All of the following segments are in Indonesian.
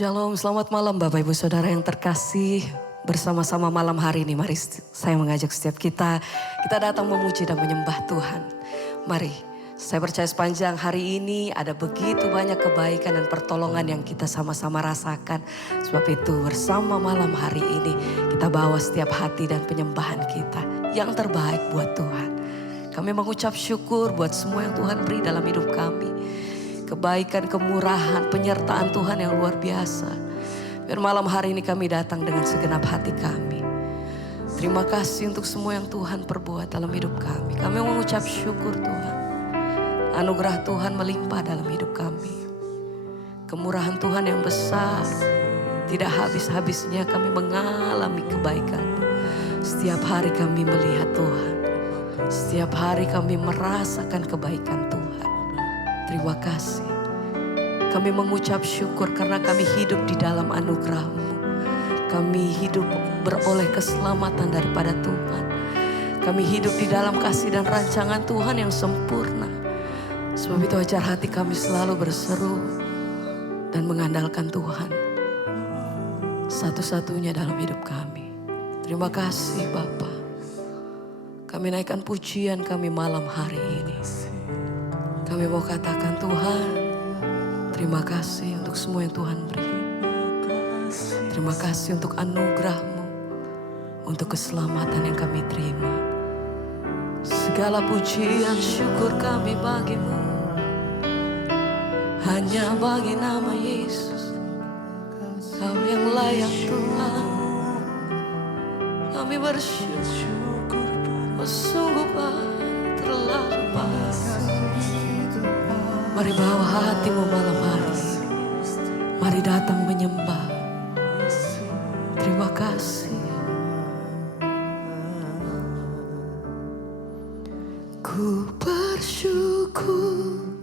Shalom, selamat malam Bapak Ibu Saudara yang terkasih. Bersama-sama malam hari ini mari saya mengajak setiap kita datang memuji dan menyembah Tuhan. Mari, saya percaya sepanjang hari ini ada begitu banyak kebaikan dan pertolongan yang kita sama-sama rasakan. Sebab itu bersama malam hari ini kita bawa setiap hati dan penyembahan kita yang terbaik buat Tuhan. Kami mengucap syukur buat semua yang Tuhan beri dalam hidup kami. Kebaikan, kemurahan, penyertaan Tuhan yang luar biasa. Biar malam hari ini kami datang dengan segenap hati kami. Terima kasih untuk semua yang Tuhan perbuat dalam hidup kami. Kami mengucap syukur Tuhan. Anugerah Tuhan melimpah dalam hidup kami. Kemurahan Tuhan yang besar. Tidak habis-habisnya kami mengalami kebaikan. Setiap hari kami melihat Tuhan. Setiap hari kami merasakan kebaikan Tuhan. Terima kasih. Kami mengucap syukur karena kami hidup di dalam anugerah-Mu. Kami hidup beroleh keselamatan daripada Tuhan. Kami hidup di dalam kasih dan rancangan Tuhan yang sempurna. Sebab itu ajar hati kami selalu berseru dan mengandalkan Tuhan. Satu-satunya dalam hidup kami. Terima kasih Bapa. Kami naikkan pujian kami malam hari ini. Kami mau katakan Tuhan, terima kasih untuk semua yang Tuhan beri. Terima kasih untuk anugerah-Mu, untuk keselamatan yang kami terima. Segala pujian syukur kami bagi-Mu. Hanya bagi nama Yesus, Kau yang layak Tuhan. Kami bersyukur, oh sungguh terlalu baik. Mari bawa hatimu malam hari. Mari datang menyembah. Terima kasih. Ku bersyukur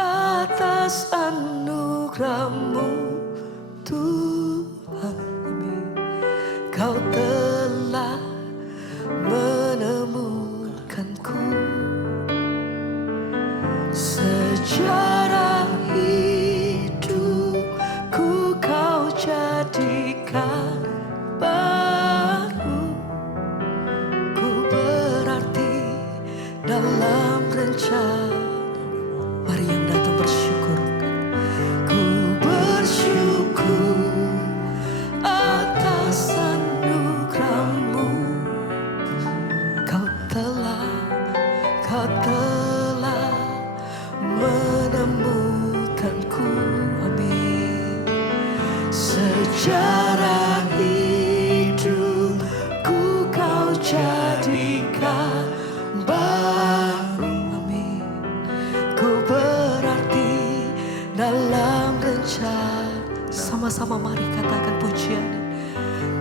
atas anugerah-Mu Tuhan. Kau telah menemukanku. Sejarah hidupku Kau jadikan baru. Ku berarti dalam rencana. Mari yang datang bersyukur. Ku bersyukur atas anugerah-Mu. Kau telah menemukanku, amin. Sejarah hidupku Kau jadikan baru, amin. Ku berarti dalam rencana. Sama-sama mari katakan pujian.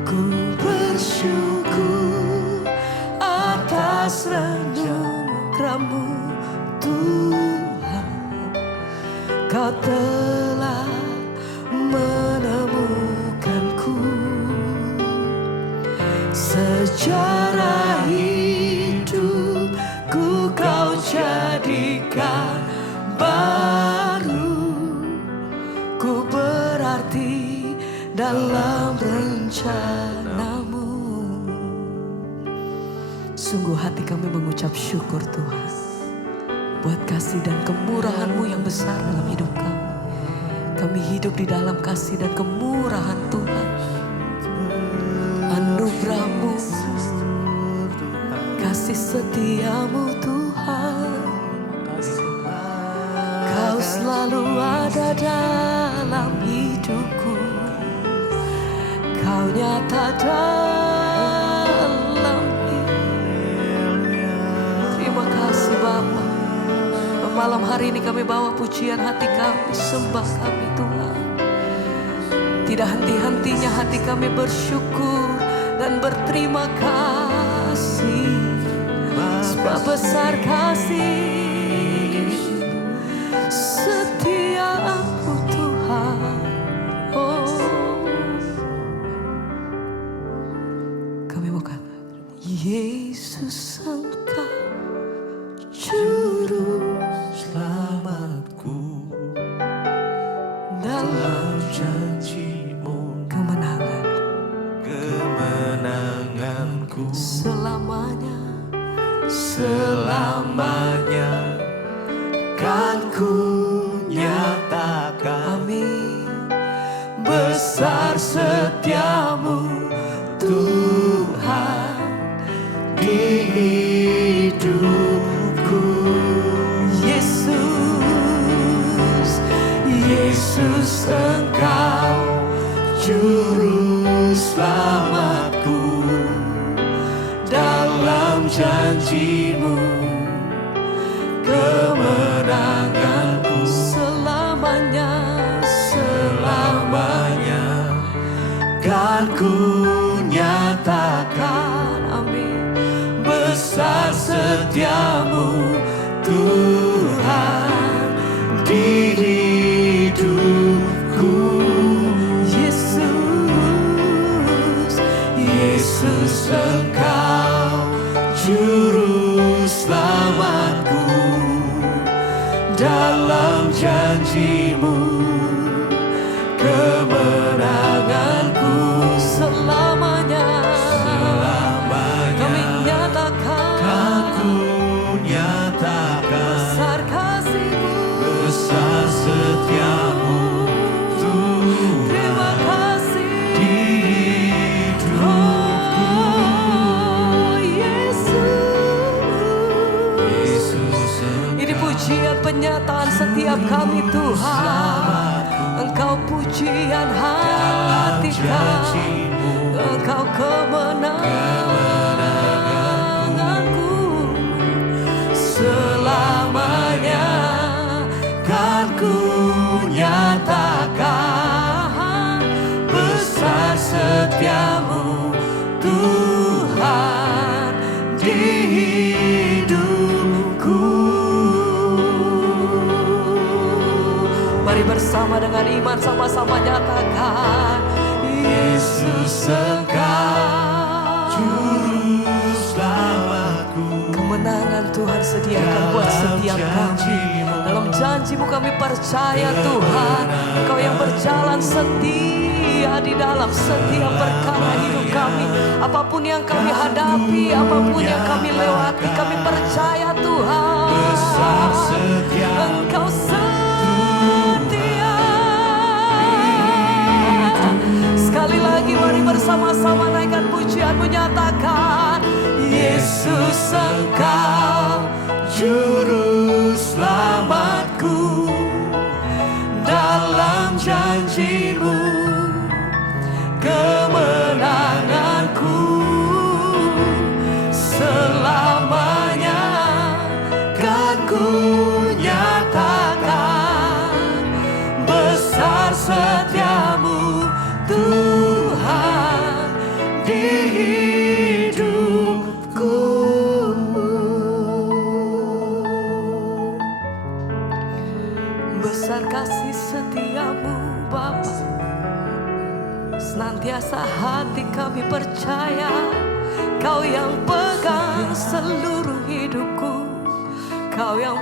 Ku bersyukur atas anugerah-Mu Tuhan. Kau telah menemukanku. Sejarah hidupku Kau jadikan baru. Ku berarti dalam rencana-Mu. Sungguh hati kami mengucap syukur Tuhan. Buat kasih dan kemurahan-Mu yang besar dalam hidup kami. Kami hidup di dalam kasih dan kemurahan Tuhan. Anugerah-Mu, kasih setia-Mu Tuhan. Kau selalu ada dalam hidupku. Kau nyata dalam hidup. Terima kasih Bapa. Malam hari ini kami bawa pujian hati kami, sembah kami Tuhan. Tidak henti-hentinya hati kami bersyukur dan berterima kasih. Sebab besar kasih setia-Mu Tuhan. Oh, kami mau katakan Yesus Engkau juru selamatku. Dalam janji selamanya kan ku nyatakan. Amin. Besar setiamu Tuhan di hidupku. Yesus, Yesus Engkau juru selamatku. Dalam janjimu kemenanganku. selamanya, Selamanya kan ku nyatakan. amin. Besar setiamu Tuhan di hidupku. Yesus, Yesus Engkau juru selamatku. Dalam janjimu kemenanganku. selamanya, kami nyatakan Kan ku nyatakan besar kasih-Mu, besar setiamu Tuhan terima kasih. di hidupku. Oh Yesus, Yesus ini pujian penyataan setiap kami Tuhan. Engkau pujian hati kami, Engkau kemenanganku. selamanya kan ku nyatakan. Besar setiamu Tuhan di hidupku. Mari bersama dengan iman sama-sama nyatakan Yesus Engkau juru selamatku. kemenangan Tuhan sediakan buat setiap kami. Dalam janji-Mu kami percaya Tuhan, Engkau yang berjalan setia di dalam setiap perkara hidup kami. Apapun yang kami hadapi, apapun yang kami lewati, kami percaya Tuhan, Besar setiamu Engkau setia. Sekali lagi mari bersama-sama naikkan pujian, menyatakan Yesus Engkau juru selamatku. Dalam janjimu kemenanganku. Selamanya kan ku nyatakan. Besar setiamu Tuhan di hidupku. besar kasih setiamu Bapa. Senantiasa hati kami percaya Kau yang pegang seluruh hidupku, Kau yang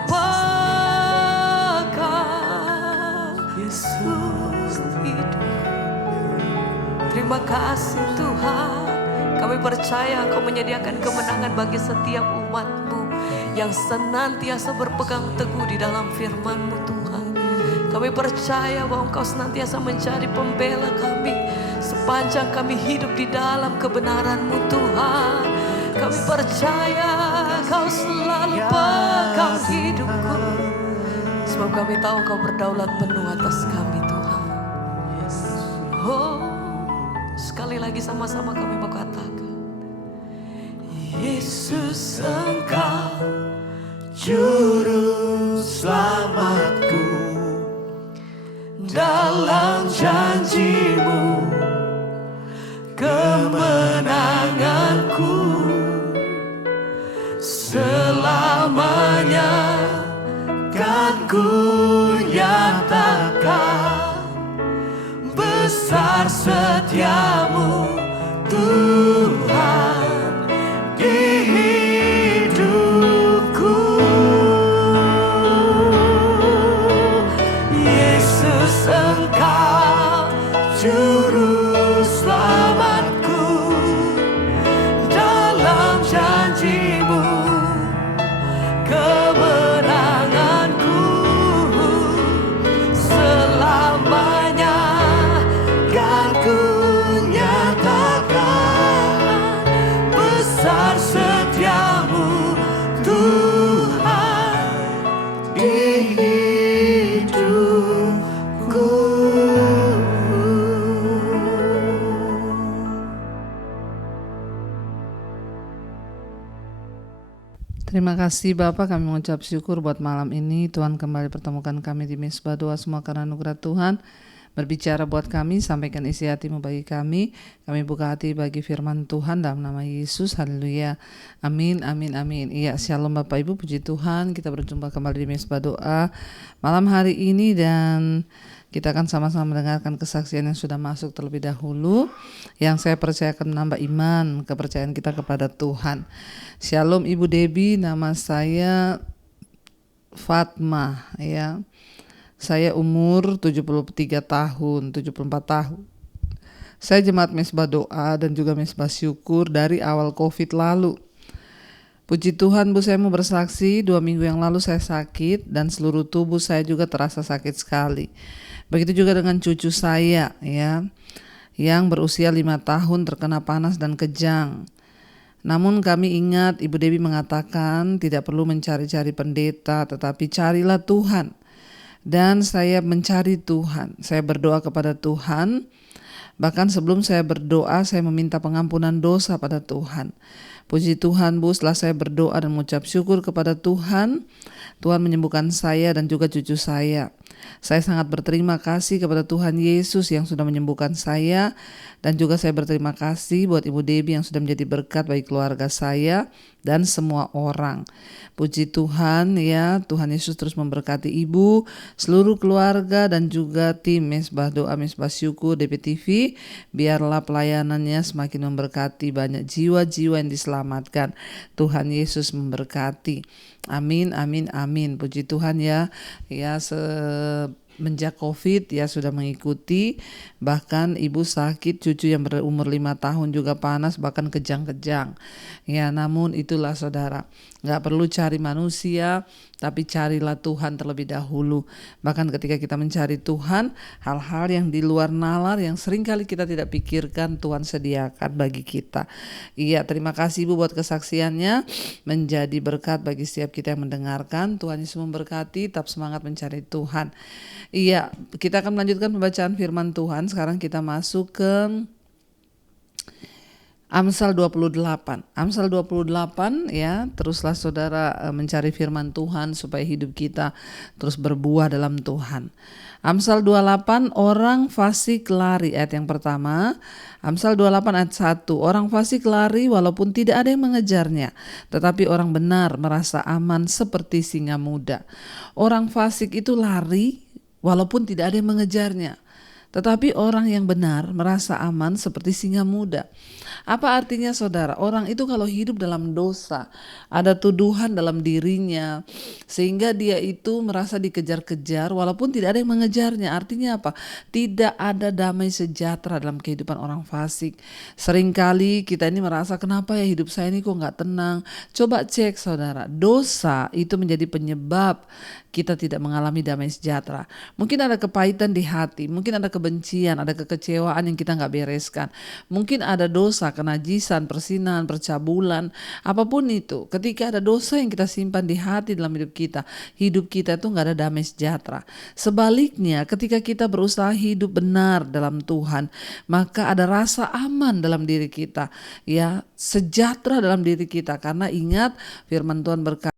pegang Yesus hidup. Terima kasih Tuhan, kami percaya Engkau menyediakan kemenangan bagi setiap umat-Mu yang senantiasa berpegang teguh di dalam firman-Mu Tuhan. Kami percaya bahwa Engkau senantiasa menjadi pembela kami sepanjang kami hidup di dalam kebenaran-Mu Tuhan. Kami percaya Kau selalu pegang hidupku, sebab kami tahu Engkau berdaulat penuh atas kami Tuhan. Oh, sekali lagi sama-sama kami mau katakan, Yesus Engkau juru selamatku. Dalam janjimu kemenanganku. Selamanya kan ku nyatakan. Besar setiamu Tuhan di hidupku. Yesus Engkau juru selamatku. Dalam janjimu Terima kasih Bapak, kami mengucap syukur buat malam ini. Tuhan kembali pertemukan kami di Mezbah Doa, semua karena anugerah Tuhan. Berbicara buat kami, sampaikan isi hatimu bagi kami. Kami buka hati bagi firman Tuhan dalam nama Yesus. Haleluya. Amin, amin, amin. Iya, shalom Bapak Ibu, puji Tuhan. Kita berjumpa kembali di Mezbah Doa malam hari ini, dan kita akan sama-sama mendengarkan kesaksian yang sudah masuk terlebih dahulu, yang saya percaya akan menambah iman, kepercayaan kita kepada Tuhan. Shalom Ibu Debbie, nama saya Fatma ya. Saya umur 73 tahun, 74 tahun. Saya jemaat Mezbah Doa dan juga Mezbah Syukur dari awal Covid lalu. Puji Tuhan Bu, saya mau bersaksi, 2 minggu yang lalu saya sakit dan seluruh tubuh saya juga terasa sakit sekali. Begitu juga dengan cucu saya ya, yang berusia 5 tahun terkena panas dan kejang. Namun kami ingat Ibu Debbie mengatakan tidak perlu mencari-cari pendeta, tetapi carilah Tuhan. Dan saya mencari Tuhan, saya berdoa kepada Tuhan. Bahkan sebelum saya berdoa, saya meminta pengampunan dosa pada Tuhan. Puji Tuhan Bu, setelah saya berdoa dan mengucap syukur kepada Tuhan, Tuhan menyembuhkan saya dan juga cucu saya. Saya sangat berterima kasih kepada Tuhan Yesus yang sudah menyembuhkan saya, dan juga saya berterima kasih buat Ibu Debbie yang sudah menjadi berkat bagi keluarga saya dan semua orang. Puji Tuhan ya, Tuhan Yesus terus memberkati Ibu, seluruh keluarga dan juga tim Mezbah Doa, Mezbah Syukur, DPTV. Biarlah pelayanannya semakin memberkati, banyak jiwa-jiwa yang diselamatkan. Tuhan Yesus memberkati. Amin, amin, amin. Puji Tuhan ya. Ya, semenjak Covid ya sudah mengikuti, bahkan ibu sakit, cucu yang berumur 5 tahun juga panas, bahkan kejang-kejang. Ya, namun itulah saudara, gak perlu cari manusia, tapi carilah Tuhan terlebih dahulu. Bahkan ketika kita mencari Tuhan, hal-hal yang di luar nalar yang seringkali kita tidak pikirkan, Tuhan sediakan bagi kita. Iya, terima kasih Ibu buat kesaksiannya, menjadi berkat bagi setiap kita yang mendengarkan. Tuhan Yesus memberkati, tetap semangat mencari Tuhan. Iya, kita akan melanjutkan pembacaan firman Tuhan. Sekarang kita masuk ke Amsal 28. Amsal 28 ya, teruslah saudara mencari firman Tuhan supaya hidup kita terus berbuah dalam Tuhan. Amsal 28, orang fasik lari, ayat yang pertama. Amsal 28 ayat 1, orang fasik lari walaupun tidak ada yang mengejarnya, tetapi orang benar merasa aman seperti singa muda. Orang fasik itu lari walaupun tidak ada yang mengejarnya, tetapi orang yang benar merasa aman seperti singa muda. Apa artinya saudara? Orang itu kalau hidup dalam dosa, ada tuduhan dalam dirinya, sehingga dia itu merasa dikejar-kejar walaupun tidak ada yang mengejarnya. Artinya apa? Tidak ada damai sejahtera dalam kehidupan orang fasik. Seringkali kita ini merasa, kenapa ya hidup saya ini kok gak tenang? Coba cek saudara, dosa itu menjadi penyebab kita tidak mengalami damai sejahtera. Mungkin ada kepahitan di hati, mungkin ada kebencian, ada kekecewaan yang kita gak bereskan. Mungkin ada dosa, kenajisan, persinahan, percabulan, apapun itu. Ketika ada dosa yang kita simpan di hati dalam hidup kita tuh gak ada damai sejahtera. Sebaliknya, ketika kita berusaha hidup benar dalam Tuhan, maka ada rasa aman dalam diri kita, ya, sejahtera dalam diri kita. Karena ingat firman Tuhan berkata,